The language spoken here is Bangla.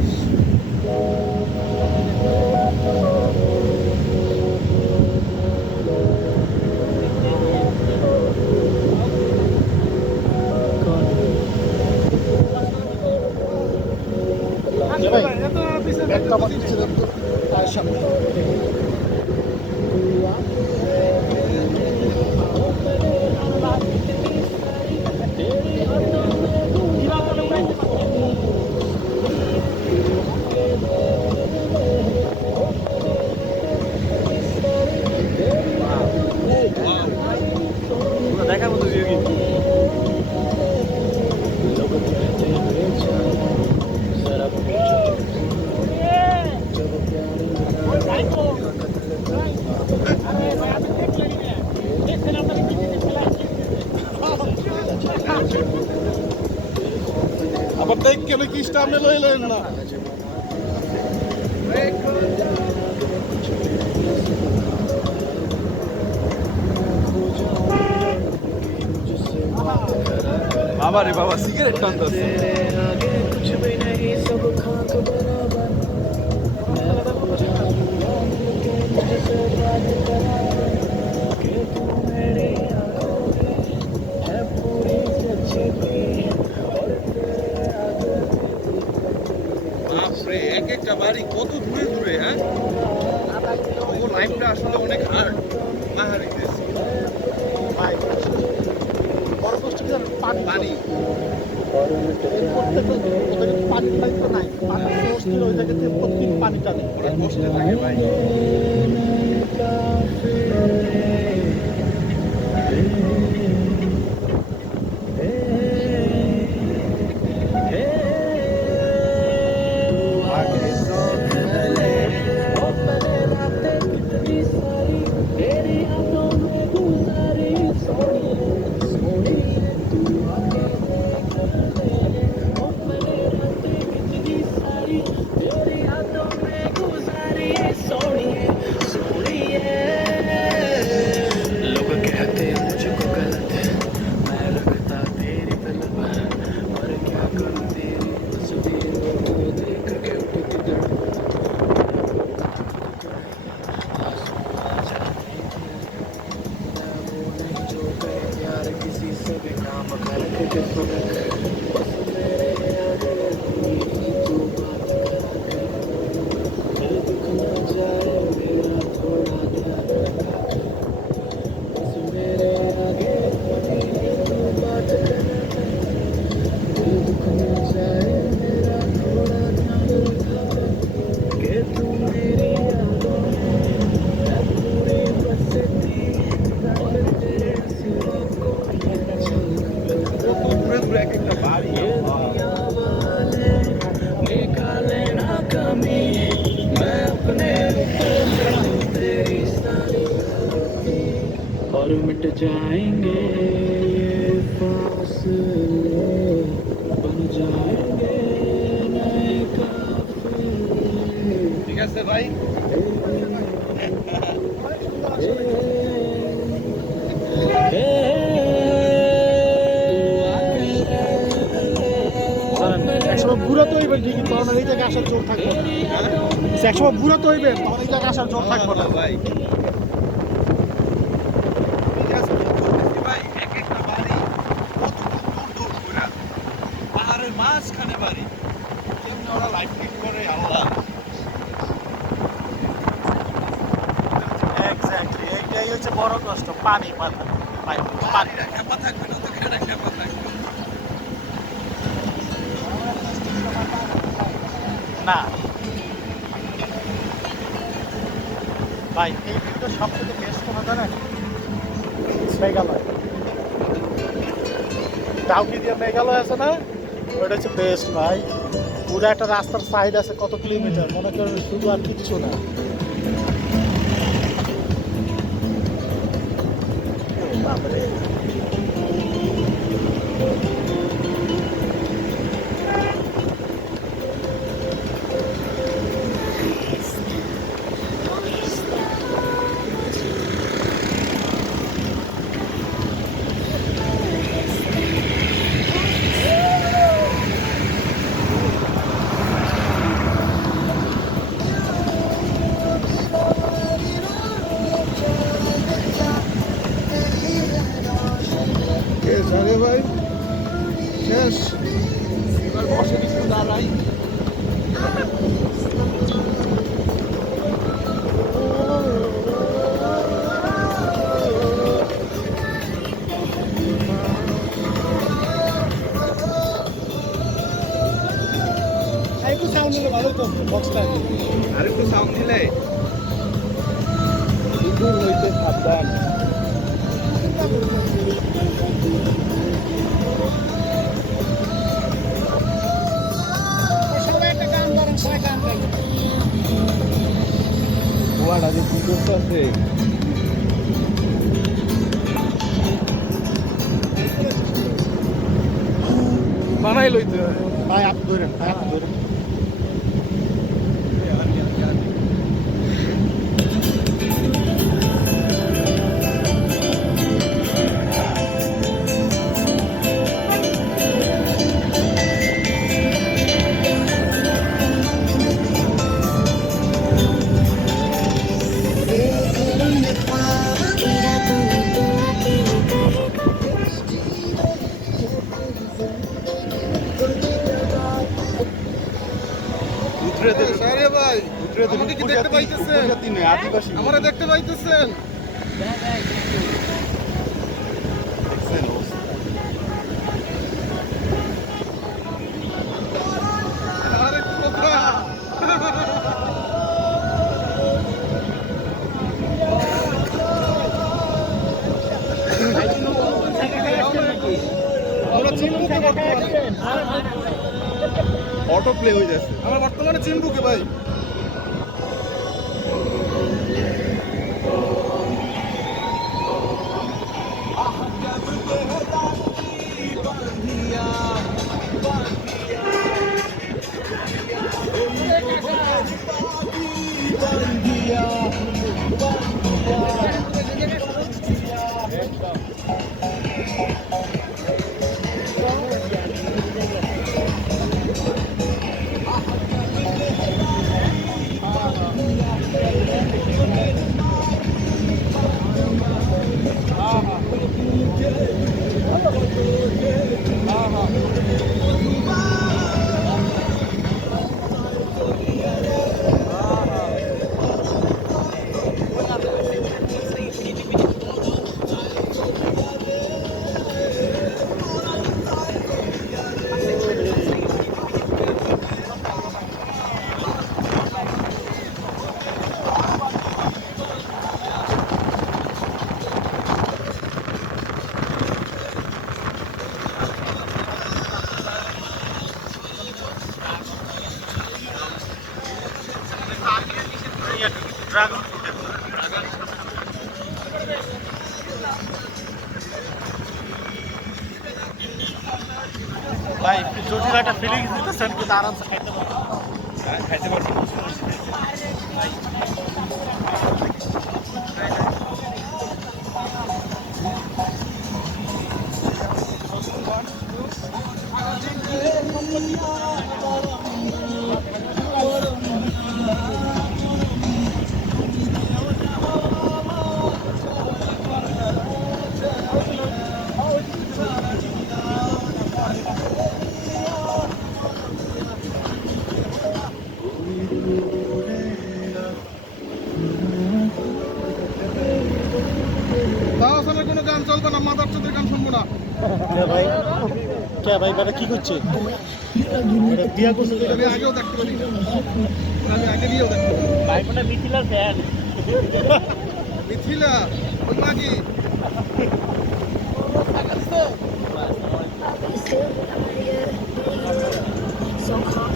ইতিহাস। একটা আমার ছিলেন তো পায়ের সামনে। দেখার মতো ভিউ কিন্তু। আবার দেখ কেন কি স্টামে লইলেন না। বাবা রে বাবা, সিগারেট টানতেছে। বাপরে, এক একটা বাড়ি কত দূরে দূরে। হ্যাঁ, লাইফটা আসলে অনেক হার্ড। পাহাড়ি দেশ, বড় কষ্ট কি জানেন? পানি পানি। পানি তো নাই, পানি ছিল ওই জায়গাতে প্রতিদিন পানি টানে। ওরা কষ্টে থাকে ভাই। और मिट जाएंगे ये फासले, बन जाएंगे नए काफिले। ঠিক আছে ভাই। একসময় বুড়া তো হইবেন ঠিকই, তখন আর এই জায়গায় আসার জোর থাকবে না। একসময় বুড়া তো হইবেন, তখন এই জায়গায় আসার জোর থাকবে না ভাই। ভাই, এক একটা বাড়ি কত দূর দূর পাহাড়ের মাঝখানে বাড়ি। কেমনে ওরা লাইফ লিড করে আল্লাহ। এক্স্যাক্টলি, এইটাই হচ্ছে বড় কষ্ট। পানি পানি পানিটা খেপা থাকবে না তো, কেন খেপা থাকবে না ভাই। এই ভিউটা সবথেকে বেস্ট কোনো জানেন? মেঘালয়, ডাউকি দিয়ে মেঘালয় আছে না, ওইটা হচ্ছে বেস্ট ভাই। পুরো একটা রাস্তার সাইড আছে কত কিলোমিটার, মনে করেন শুধু আর কিচ্ছু না। বাপরে, আরে ভাই শেষ, এবার বসে একটু দাঁড়াই। একটু সাউন্ড নিলে ভালো তো বক্সটা আর একটু সাউন্ড দিলে দূর হইতে সাবধান। ওয়াটা যে কি করতেছে। বানাই লইতে ভাই আপনি ধরেন, ভাই আপনি ধরেন। আরে ভাই আমাকে কি দেখতে পাইতেছেন? আদিবাসী আমারে দেখতে পাইতেছেন? আরে কোথা? আমরা চিম্বুকে বর্তমানে, অটো প্লে হয়ে যাচ্ছে। আমরা বর্তমানে চিম্বুকে ভাই। ভাই জটিল একটা ফিলিংস দিতেছেন, কিন্তু আরামসে খাইতে পারবেন। খাইতে পারবো। তাহলে কোনো গান চলবে না, মাদার চোদের গান শুনবো না। ভাই কে ভাই বেটা কি করছে? এটা বিয়া করছে তো আমি আগেও দেখতে পারি, আমি আগে দিয়েও দেখতে পারি। ভাই কোনটা মিথিলার ফ্যান। মিথিলা ওই মাগি So caught